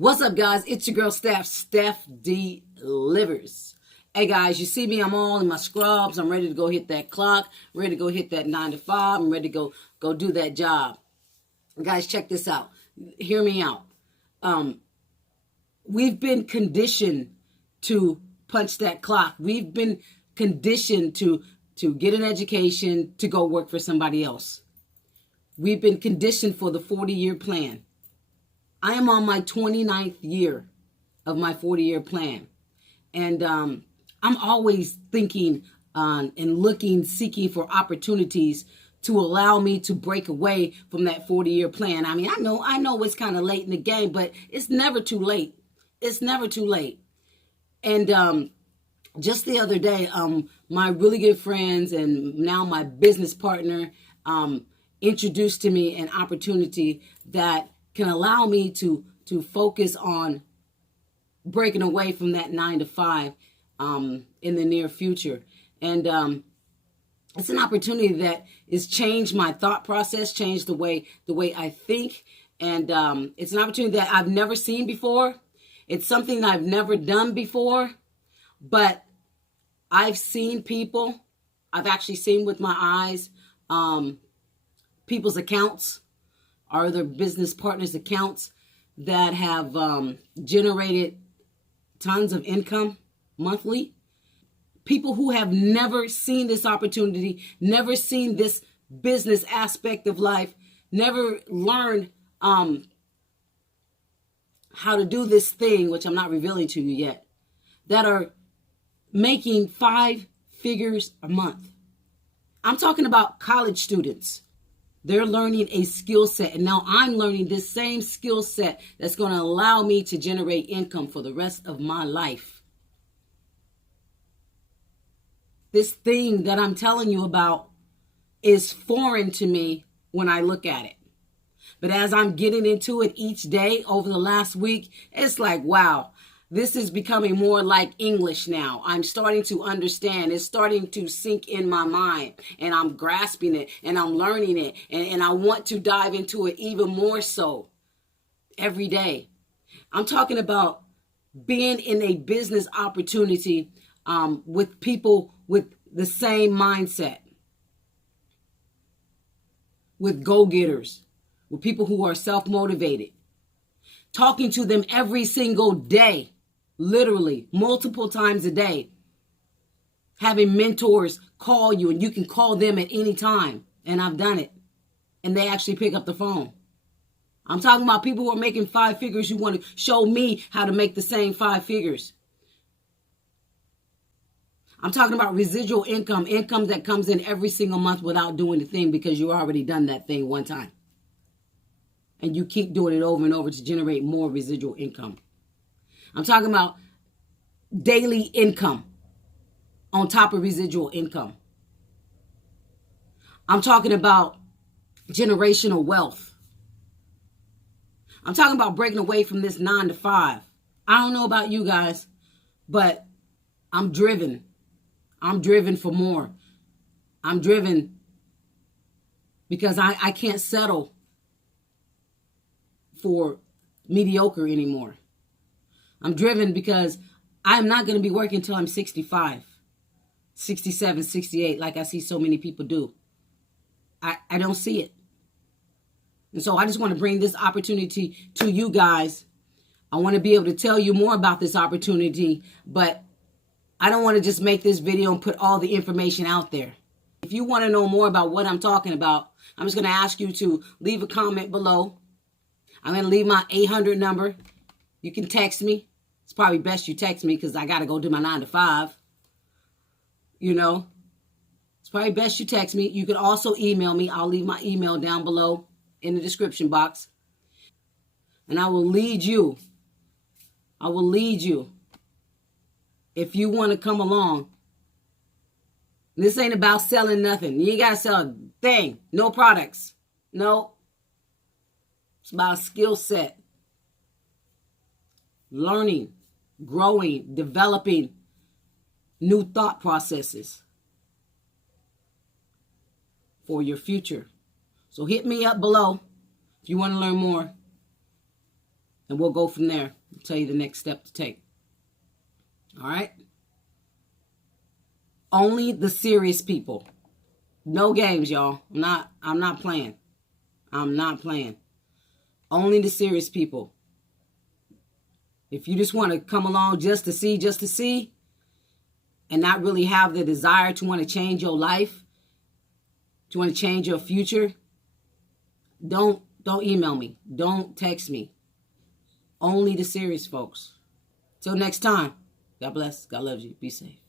What's up, guys? It's your girl, Steph. Steph delivers. Hey, guys, you see me? I'm all in my scrubs. I'm ready to go hit that clock. I'm ready to go hit that 9 to 5. I'm ready to go do that job. Guys, check this out. Hear me out. We've been conditioned to punch that clock. We've been conditioned to get an education, to go work for somebody else. We've been conditioned for the 40-year plan. I am on my 29th year of my 40-year plan. And I'm always thinking and looking, seeking for opportunities to allow me to break away from that 40-year plan. I mean, I know it's kind of late in the game, but it's never too late. It's never too late. And just the other day, my really good friends and now my business partner introduced to me an opportunity that can allow me to focus on breaking away from that 9 to 5 in the near future. And it's an opportunity that has changed my thought process, changed the way I think. And it's an opportunity that I've never seen before. It's something that I've never done before, but I've seen people, I've actually seen with my eyes, people's accounts, or other business partners' accounts that have generated tons of income monthly. People who have never seen this opportunity, never seen this business aspect of life, never learned how to do this thing, which I'm not revealing to you yet, that are making 5 figures a month. I'm talking about college students. They're learning a skill set, and now I'm learning this same skill set that's going to allow me to generate income for the rest of my life. This thing that I'm telling you about is foreign to me when I look at it. But as I'm getting into it each day over the last week, it's like, wow, this is becoming more like English now. I'm starting to understand. It's starting to sink in my mind, and I'm grasping it, and I'm learning it, and I want to dive into it even more so every day. I'm talking about being in a business opportunity with people with the same mindset, with go-getters, with people who are self-motivated, talking to them every single day, literally multiple times a day, having mentors call you, and you can call them at any time. And I've done it. And they actually pick up the phone. I'm talking about people who are making 5 figures who want to show me how to make the same 5 figures. I'm talking about residual income that comes in every single month without doing the thing, because you already done that thing one time. And you keep doing it over and over to generate more residual income. I'm talking about daily income on top of residual income. I'm talking about generational wealth. I'm talking about breaking away from this 9 to 5. I don't know about you guys, but I'm driven. I'm driven for more. I'm driven because I can't settle for mediocre anymore. I'm driven because I'm not going to be working until I'm 65, 67, 68, like I see so many people do. I don't see it. And so I just want to bring this opportunity to you guys. I want to be able to tell you more about this opportunity, but I don't want to just make this video and put all the information out there. If you want to know more about what I'm talking about, I'm just going to ask you to leave a comment below. I'm going to leave my 800 number. You can text me. It's probably best you text me because I got to go do my 9 to 5. You know, it's probably best you text me. You can also email me. I'll leave my email down below in the description box. And I will lead you. I will lead you if you want to come along. This ain't about selling nothing. You ain't got to sell a thing. No products. No. It's about skill set. Learning, growing, developing new thought processes for your future. So hit me up below if you want to learn more. And we'll go from there. I'll tell you the next step to take. All right? Only the serious people. No games, y'all. I'm not playing. I'm not playing. Only the serious people. If you just want to come along just to see, and not really have the desire to want to change your life, to want to change your future, don't email me. Don't text me. Only the serious folks. Till next time. God bless. God loves you. Be safe.